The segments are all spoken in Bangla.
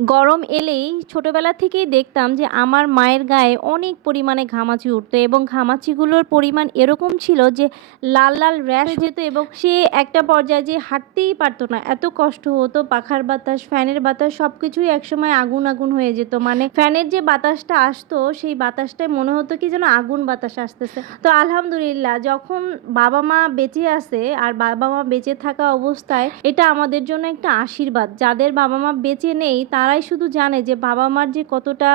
গরম এলেই ছোটোবেলা থেকেই দেখতাম যে আমার মায়ের গায়ে অনেক পরিমাণে ঘামাচি উঠতো এবং ঘামাচিগুলোর পরিমাণ এরকম ছিল যে লাল লাল র্যাশ যেত এবং সে একটা পর্যায়ে যে হাঁটতেই পারতো না, এত কষ্ট হতো, পাখার বাতাস, ফ্যানের বাতাস সব কিছুই একসময় আগুন আগুন হয়ে যেত। মানে ফ্যানের যে বাতাসটা আসতো, সেই বাতাসটায় মনে হতো কি যেন আগুন বাতাস আসতেছে। তো আলহামদুলিল্লাহ, যখন বাবা মা বেঁচে আছে আর বাবা মা বেঁচে থাকা অবস্থায়, এটা আমাদের জন্য একটা আশীর্বাদ। যাদের বাবা মা বেঁচে নেই তারাই শুধু জানে যে বাবা মার যে কতটা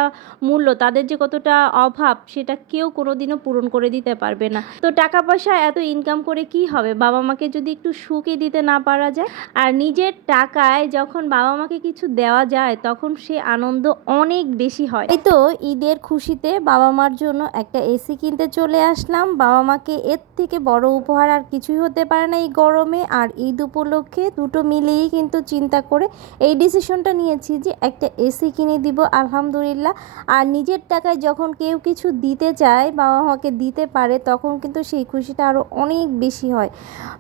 মূল্য, তাদের যে কতটা অভাব, সেটা কেউ কোনোদিনও পূরণ করে দিতে পারবে না। তো টাকা পয়সা এত ইনকাম করে কি হবে? বাবা মাকে যদি একটু সুখে দিতে না পারা যায়, আর নিজের টাকায় যখন বাবা মাকে কিছু দেওয়া যায়, তখন সে আনন্দ অনেক বেশি হয়। এই তো ঈদের খুশিতে বাবা মার জন্য একটা এসি কিনতে চলে আসলাম। বাবা মাকে এর থেকে বড় উপহার আর কিছুই হতে পারে না এই গরমে। আর ঈদ উপলক্ষে দুটো মিলিয়েই কিন্তু চিন্তা করে এই ডিসিশনটা নিয়েছি যে একটা এসি কিনে দিব, আলহামদুলিল্লাহ। আর নিজের টাকায় যখন কেউ কিছু দিতে চায়, বাবা মাকে দিতে পারে, তখন কিন্তু সেই খুশিটা আরও অনেক বেশি হয়।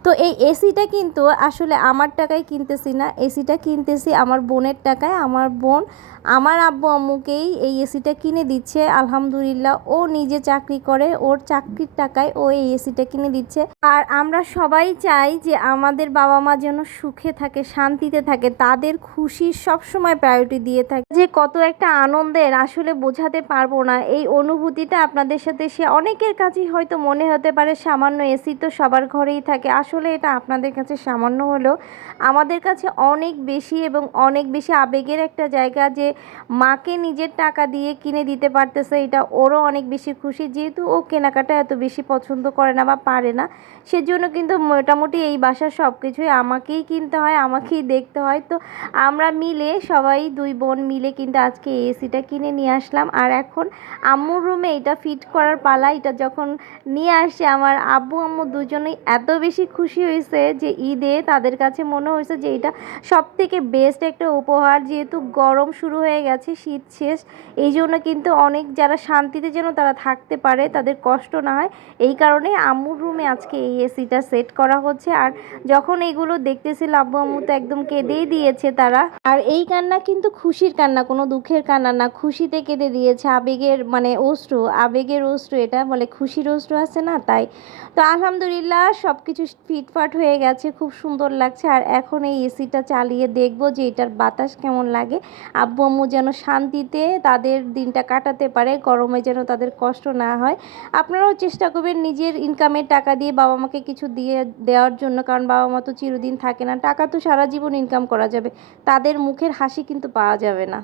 তো এই এসিটা কিন্তু আসলে আমার টাকায় কিনতেছি না। এসিটা কিনতেছি আমার বোনের টাকায়। আমার বোন আমার আব্বু আম্মুকেই এই এসিটা কিনে দিচ্ছে, আলহামদুলিল্লাহ। ও নিজে চাকরি করে, ওর চাকরির টাকায় ও এই এসিটা কিনে দিচ্ছে। আর আমরা সবাই চাই যে আমাদের বাবা মা যেন সুখে থাকে, শান্তিতে থাকে, তাদের খুশি সবসময় প্রায়োরিটি দিয়ে থাকে। যে কত একটা আনন্দের, আসলে বোঝাতে পারব না। এই অনুভূতিটা আপনাদের সাথে সে অনেকের কাছেই হয়তো মনে হতে পারে, সামান্য এসি তো সবার ঘরেই থাকে। আসলে এটা আপনাদের কাছে সামান্য হলেও আমাদের কাছে অনেক বেশি এবং অনেক বেশি আবেগের একটা জায়গা যে মাকে নিজের টাকা দিয়ে কিনে দিতে পারতেছে, এটা ওরও অনেক বেশি খুশি। যেহেতু ও কেনাকাটা এত বেশি পছন্দ করে না বা পারে না, সেজন্য কিন্তু মোটামুটি এই বাসার সব কিছুই আমাকেই কিনতে হয়, আমাকেই দেখতে হয়। তো আমরা মিলে, সবাই দুই বোন মিলে কিন্তু আজকে এসিটা কিনে নিয়ে আসলাম। আর এখন আম্মুর রুমে এটা ফিট করার পালা, এটা যখন নিয়ে আসছে আমার আব্বু আম্মু দুজনেই এত বেশি খুশি হয়েছে যে ঈদে তাদের কাছে মনে হয়েছে যে এটা সব থেকে বেস্ট একটা উপহার। যেহেতু গরম শুরু হয়ে গেছে, শীত শেষ। এই জন্য কিন্তু অনেক যারা শান্তিতে যেন তারা থাকতে পারে, তাদের কষ্ট না হয়। এই কারণে আম্মুর রুমে আজকে এই এসিটা সেট করা হচ্ছে। আর যখন এইগুলো দেখতেছিল, আব্বু আম্মু তো একদম কেঁদেই দিয়েছে তারা। আর এই কান্না কিন্তু খুশির কান্না, কোনো দুঃখের কান্না না। খুশিতে কেঁদে দিয়েছে, আবেগের মানে অশ্রু, আবেগের অশ্রু এটা বলে খুশির অশ্রু আছে না, তাই। তো আলহামদুলিল্লাহ সব কিছু ফিটফাট হয়ে গেছে, খুব সুন্দর লাগছে। আর এখন এই এসিটা চালিয়ে দেখব যে এটার বাতাস কেমন লাগে। আব্বু আম্মু যেন শান্তিতে তাদের দিনটা কাটাতে পারে, গরমে যেন তাদের কষ্ট না হয়। আপনারাও চেষ্টা করবেন নিজের ইনকামের টাকা দিয়ে বাবা মাকে কিছু দিয়ে দেওয়ার জন্য, কারণ বাবা মা তো চিরদিন থাকে না। টাকা তো সারা জীবন ইনকাম করা যাবে। তাদের মুখের হাসি কিন্তু পাওয়া যাবে না।